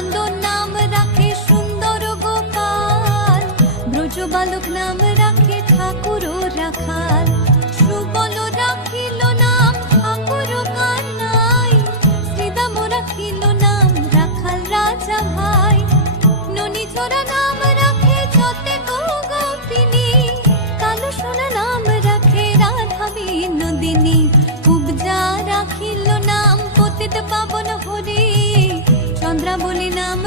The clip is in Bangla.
নন্দন নাম রাখে সুন্দর গোপাল, ব্রজ বালক নাম রাখে ঠাকুর রাখাল, সুবল রাখিল নাম ঠাকুর কানাই, শ্রীদাম রাখিল নাম রাখাল রাজা ভাই, ননী চোরা নাম রাখে যতে গোপিনী, কালো সোনা নাম রাখে রাধা বিনোদিনী, উপজা রাখিল নাম পতিত পাবন হরি, চন্দ্রাবলী নাম